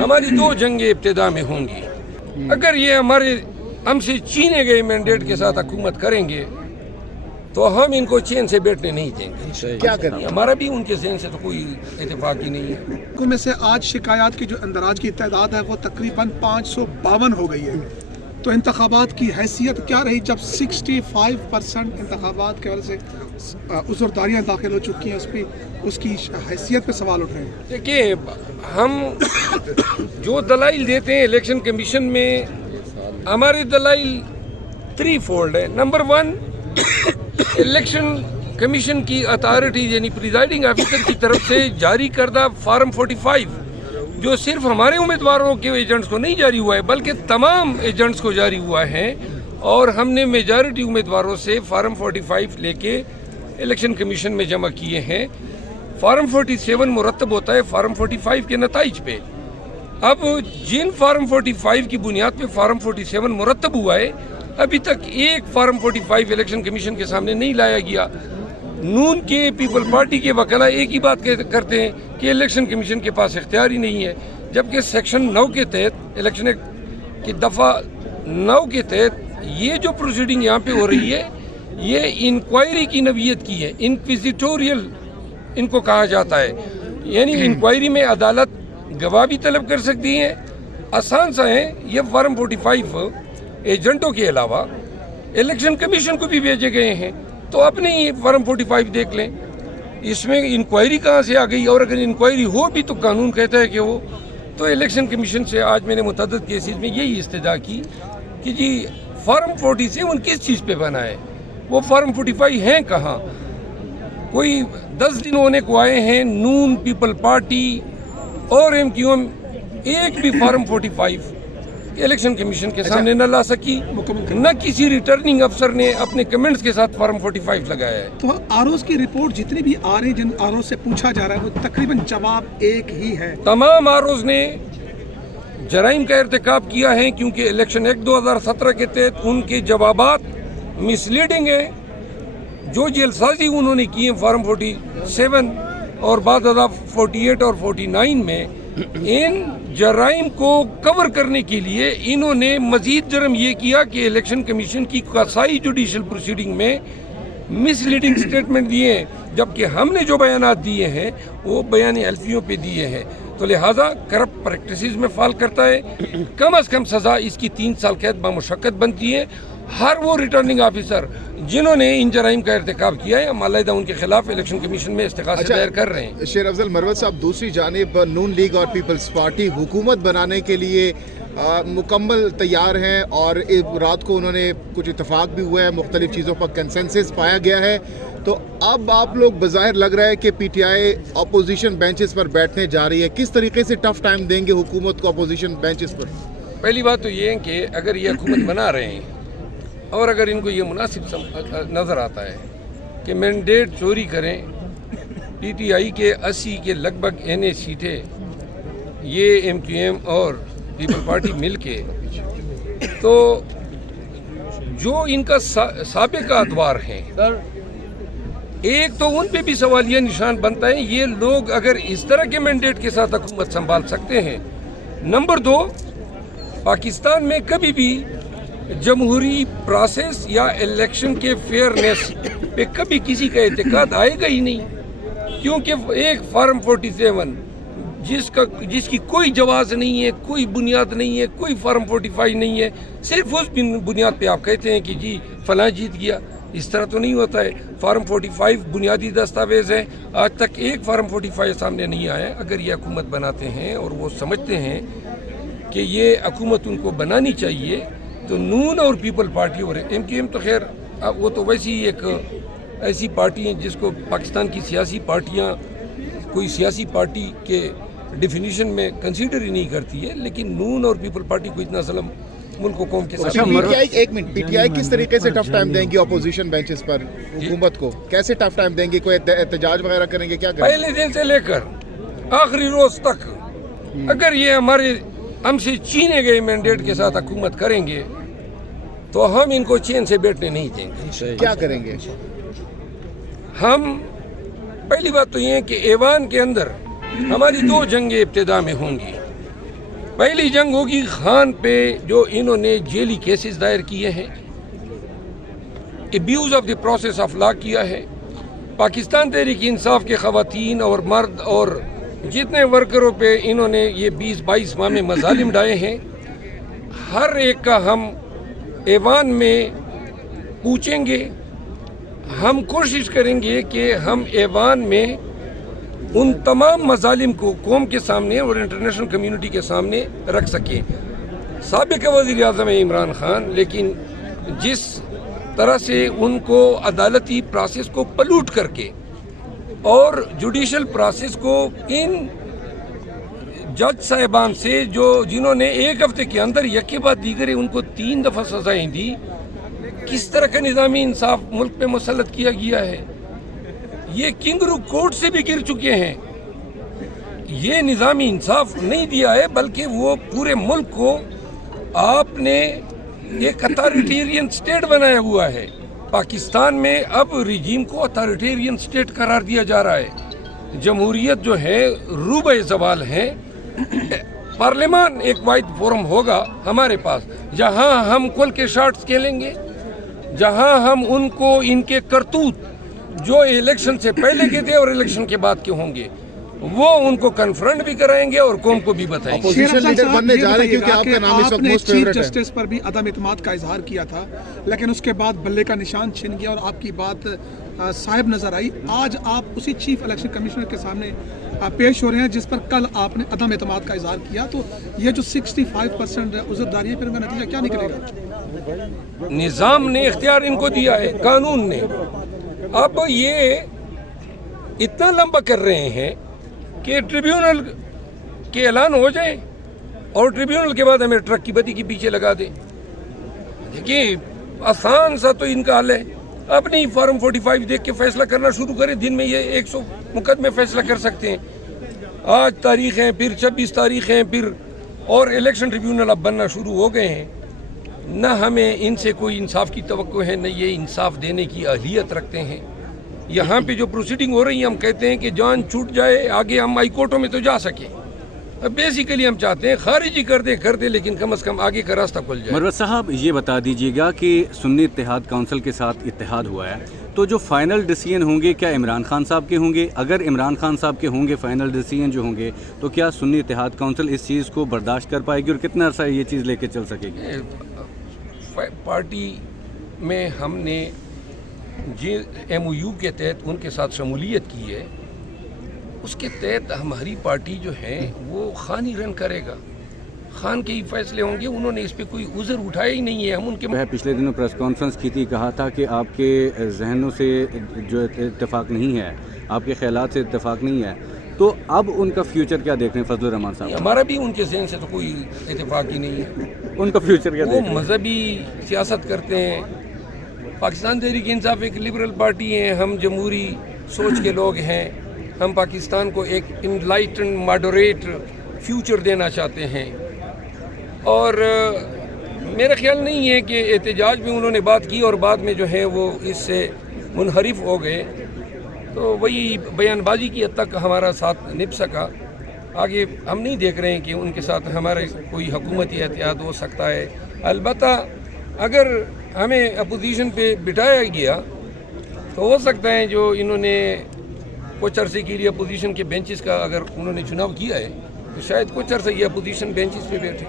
हमारी 2 जंगें इब्तिदा में होंगी। अगर ये हमसे छीने गए मैंडेट के साथ हुकूमत करेंगे तो हम इनको चैन से बैठने नहीं देंगे। क्या करें? हमारा भी उनके जहन से तो कोई इत्तेफाक ही नहीं है। को में से आज शिकायत की जो अंदराज की तादाद है वो तकरीबन 552 हो गई है। तो इंतखाबात की हैसियत क्या रही जब 65% इंतखाबात की वजह से उज़रदारियाँ दाखिल हो चुकी हैं, उसकी हैसियत पे सवाल उठ रहे हैं। देखिए, हम जो दलाइल देते हैं इलेक्शन कमीशन में, हमारे दलाइल 3 फोल्ड है। नंबर 1, इलेक्शन कमीशन की अथॉरिटी यानी प्रिजाइडिंग ऑफिसर की तरफ से जारी करदा फॉर्म 45 जो सिर्फ हमारे उम्मीदवारों के एजेंट्स को नहीं जारी हुआ है बल्कि तमाम एजेंट्स को जारी हुआ है, और हमने मेजॉरिटी उम्मीदवारों से फॉर्म 45 लेके इलेक्शन कमीशन में जमा किए हैं। फॉर्म 47 मुरतब होता है फॉर्म 45 के नताइज पे। अब जिन फॉर्म 45 की बुनियाद पे फॉर्म 47 मुरतब हुआ है, अभी तक एक फॉर्म 45 इलेक्शन कमीशन के सामने नहीं लाया गया। नून के पीपल पार्टी के वकला एक ही बात करते हैं कि इलेक्शन कमीशन के पास इख्तियार ही नहीं है, जबकि सेक्शन 9 के तहत इलेक्शन एक्ट की दफ़ा 9 के तहत ये जो प्रोसीडिंग यहाँ पे हो रही है ये इंक्वायरी की नवीयत की है। इंक्विजिटोरियल इनको कहा जाता है, यानी इंक्वायरी में अदालत गवाह भी तलब कर सकती है। आसान सा है, ये फॉर्म 45 एजेंटों के अलावा इलेक्शन कमीशन को भी भेजे गए हैं, तो अपने ही फॉर्म 45 देख लें, इसमें इंक्वायरी कहाँ से आ गई। और अगर इंक्वायरी हो भी तो कानून कहता है कि हो, तो इलेक्शन कमीशन से आज मैंने मुतअद्दिद केसेस में यही इस्तदा की कि जी फॉर्म 47 किस चीज़ पे बना है, वो फॉर्म 45 हैं कहाँ। कोई 10 दिन होने को आए हैं, नून, पीपल पार्टी और MQM एक भी फॉर्म 45 इलेक्शन कमीशन के सामने न ला सकी, न किसी रिटर्निंग अफसर ने अपने कमेंट्स के साथ फॉर्म 45 लगाया है। तो आरओज़ की रिपोर्ट जितनी भी आ रही, जिन आरओ से पूछा जा रहा है, वो तकरीबन जवाब एक ही है। तमाम आरओज़ ने जराइम का इर्तिकाब किया है, क्योंकि इलेक्शन एक्ट 2017 के तहत उनके जवाबात मिसलीडिंग है। जो जेलसाजी उन्होंने की है फॉर्म 47 और बाद 48 और 49 में, इन जराइम को कवर करने के लिए इन्होंने मजीद जुर्म ये किया कि इलेक्शन कमीशन की कसाई जुडिशल प्रोसीडिंग में मिसलीडिंग स्टेटमेंट दिए हैं, जबकि हमने जो बयानात दिए हैं वो बयान एल्फियों पे दिए हैं। तो लिहाजा करप्ट प्रैक्टिसेस में फाल करता है, कम अज़ कम सज़ा इसकी 3 साल कैद बामुशक्कत बनती है। हर वो रिटर्निंग ऑफिसर जिन्होंने इन जराइम का इर्तिकाब किया है, मालाइदा उनके खिलाफ इलेक्शन कमीशन में इस्तिगासा दायर कर रहे हैं। शेर अफजल मरवत साहब, दूसरी जानिब नून लीग और पीपल्स पार्टी हुकूमत बनाने के लिए मुकम्मल तैयार हैं, और रात को उन्होंने कुछ इतफाक भी हुआ है, मुख्तलिफ चीज़ों पर कंसेंसस पाया गया है। तो अब आप लोग बज़ाहिर लग रहा है कि PTI अपोजिशन बेंचेस पर बैठने जा रही है। किस तरीके से टफ टाइम देंगे हुकूमत को अपोजिशन बेंचेस पर? पहली बात तो ये है कि अगर ये हुकूमत बना रहे हैं और अगर इनको ये मुनासिब नज़र आता है कि मैंडेट चोरी करें, PTI के 80 के लगभग NA सीटें ये MQM और पीपल पार्टी मिल के, तो जो इनका साबिका अदवार हैं, एक तो उन पे भी सवालिया निशान बनता है, ये लोग अगर इस तरह के मैंडेट के साथ हुकूमत संभाल सकते हैं। नंबर 2, पाकिस्तान में कभी भी जमहूरी प्रोसेस या इलेक्शन के फेयरनेस पे कभी किसी का एतकाद आएगा ही नहीं, क्योंकि एक फॉर्म 47 जिसकी कोई जवाज़ नहीं है, कोई बुनियाद नहीं है, कोई फॉर्म 45 नहीं है, सिर्फ उस बुनियाद पे आप कहते हैं कि जी फलां जीत गया। इस तरह तो नहीं होता है। फॉर्म 45 बुनियादी दस्तावेज़ है, आज तक एक फॉर्म 45 सामने नहीं आया। अगर ये हुकूमत बनाते हैं और वो समझते हैं कि ये हुकूमत उनको बनानी चाहिए, तो नून और पीपल पार्टी और MQM तो खैर वो तो वैसी एक ऐसी पार्टी है जिसको पाकिस्तान की सियासी पार्टियां कोई सियासी पार्टी के डिफिनीशन में कंसीडर ही नहीं करती है, लेकिन नून और पीपल पार्टी को इतना सलम मुल्क को कौम के साथ। PTI किस तरीके से टफ टाइम देंगे अपोजिशन बेंचेस पर हुकूमत को? कैसे टफ टाइम देंगे? कोई एहतजाज वगैरह करेंगे? क्या करेंगे? पहले दिन से लेकर आखिरी रोज तक अगर ये हमसे छीने गए मैंडेट के साथ हुकूमत करेंगे तो हम इनको चैन से बैठने नहीं देंगे। क्या करेंगे? हम पहली बात तो ये है कि ऐवान के अंदर हमारी 2 जंगें इब्तिदा में होंगी। پہلی جنگ ہوگی خان پہ جو انہوں نے جیلی کیسز دائر کیے ہیں، abuse of the process of law کیا ہے. پاکستان تحریک انصاف کے خواتین اور مرد اور جتنے ورکروں پہ انہوں نے یہ 20-22 ماہ میں مظالم ڈائے ہیں، ہر ایک کا ہم ایوان میں پوچھیں گے. ہم کوشش کریں گے کہ ہم ایوان میں ان تمام مظالم کو قوم کے سامنے اور انٹرنیشنل کمیونٹی کے سامنے رکھ سکیں. سابق وزیر اعظم عمران خان، لیکن جس طرح سے ان کو عدالتی پروسیس کو پلوٹ کر کے اور جوڈیشل پروسیس کو ان جج صاحبان سے جنہوں نے ایک ہفتے کے اندر یکے بعد دیگرے ان کو 3 دفعہ سزائیں دی، کس طرح کا نظامی انصاف ملک پہ مسلط کیا گیا ہے. یہ کنگرو کورٹ سے بھی گر چکے ہیں. یہ نظامی انصاف نہیں دیا ہے، بلکہ وہ پورے ملک کو آپ نے ایک اتھارٹیرین سٹیٹ بنایا ہوا ہے. پاکستان میں اب رجیم کو اتھارٹیرین سٹیٹ قرار دیا جا رہا ہے. جمہوریت جو ہے روبہ زوال ہے. پارلیمان ایک واحد فورم ہوگا ہمارے پاس، جہاں ہم کل کے شارٹس کھیلیں گے، جہاں ہم ان کو ان کے کرتوت جو الیکشن سے پہلے کے تھے اور الیکشن کے بعد کے ہوں گے وہ ان کو کنفرنٹ بھی کرائیں گے اور قوم کو بھی بتائیں گے. اپوزیشن لیڈر بننے جا رہے ہیں کیونکہ آپ کا نام اس وقت موسٹ چیف فیوریٹ ہے. جسٹس پر بھی عدم اعتماد کا اظہار کیا تھا، لیکن اس کے بعد بلے کا نشان چھن گیا اور آپ کی بات صاحب نظر آئی. آج آپ اسی چیف الیکشن کمشنر کے سامنے پیش ہو رہے ہیں جس پر کل آپ نے عدم اعتماد کا اظہار کیا. تو یہ جو 65% عذرداری ہے، پھر ان کا نتیجہ کیا نکلے گا؟ نظام نے اختیار ان کو دیا ہے، قانون نے. اب یہ اتنا لمبا کر رہے ہیں کہ ٹریبیونل کے اعلان ہو جائیں اور ٹریبیونل کے بعد ہمیں ٹرک کی بتی کے پیچھے لگا دیں. دیکھیے آسان سا تو ان کا حل ہے. اپنی فارم 45 دیکھ کے فیصلہ کرنا شروع کریں. دن میں یہ 100 مقدمے فیصلہ کر سکتے ہیں. آج تاریخ ہیں، پھر 26 تاریخ ہیں، پھر اور الیکشن ٹریبیونل اب بننا شروع ہو گئے ہیں. نہ ہمیں ان سے کوئی انصاف کی توقع ہے، نہ یہ انصاف دینے کی اہلیت رکھتے ہیں. یہاں پہ جو پروسیڈنگ ہو رہی ہے، ہم کہتے ہیں کہ جان چھوٹ جائے، آگے ہم ہائی کورٹوں میں تو جا سکیں. اب بیسیکلی ہم چاہتے ہیں خارجی کر دے لیکن کم از کم آگے کا راستہ کھل جائے. مروت صاحب یہ بتا دیجیے گا کہ سنی اتحاد کونسل کے ساتھ اتحاد ہوا ہے، تو جو فائنل ڈیسیژن ہوں گے کیا عمران خان صاحب کے ہوں گے؟ اگر عمران خان صاحب کے ہوں گے فائنل ڈیسیژن جو ہوں گے، تو کیا سنی اتحاد کونسل اس چیز کو برداشت کر پائے گی اور کتنا عرصہ یہ چیز لے کے چل سکے گی؟ پارٹی میں ہم نے MOU کے تحت ان کے ساتھ شمولیت کی ہے. اس کے تحت ہماری پارٹی جو ہے وہ خان ہی رن کرے گا. خان کے ہی فیصلے ہوں گے. انہوں نے اس پہ کوئی عذر اٹھایا ہی نہیں ہے. ہم ان کے پچھلے دنوں پریس کانفرنس کی تھی، کہا تھا کہ آپ کے ذہنوں سے جو اتفاق نہیں ہے، آپ کے خیالات سے اتفاق نہیں ہے، تو اب ان کا فیوچر کیا دیکھ رہے ہیں فضل الرحمان صاحب؟ ہمارا بھی ان کے ذہن سے تو کوئی اتفاق ہی نہیں ہے. ان کا فیوچر کیا وہ دیکھ رہے ہیں؟ مذہبی سیاست کرتے ہیں. پاکستان تحریک انصاف ایک لبرل پارٹی ہے. ہم جمہوری سوچ کے لوگ ہیں. ہم پاکستان کو ایک انلائٹنڈ ماڈریٹ فیوچر دینا چاہتے ہیں. اور میرا خیال نہیں ہے کہ احتجاج میں انہوں نے بات کی اور بعد میں جو ہے وہ اس سے منحرف ہو گئے. تو وہی بیان بازی کی حد تک ہمارا ساتھ نبھ سکا. آگے ہم نہیں دیکھ رہے ہیں کہ ان کے ساتھ ہمارے کوئی حکومتی اتحاد ہو سکتا ہے. البتہ اگر ہمیں اپوزیشن پہ بٹھایا گیا تو ہو سکتا ہے جو انہوں نے کچھ عرصے کے لیے اپوزیشن کے بینچز کا اگر انہوں نے چناؤ کیا ہے تو شاید کچھ عرصے یہ اپوزیشن بینچز پہ بیٹھے.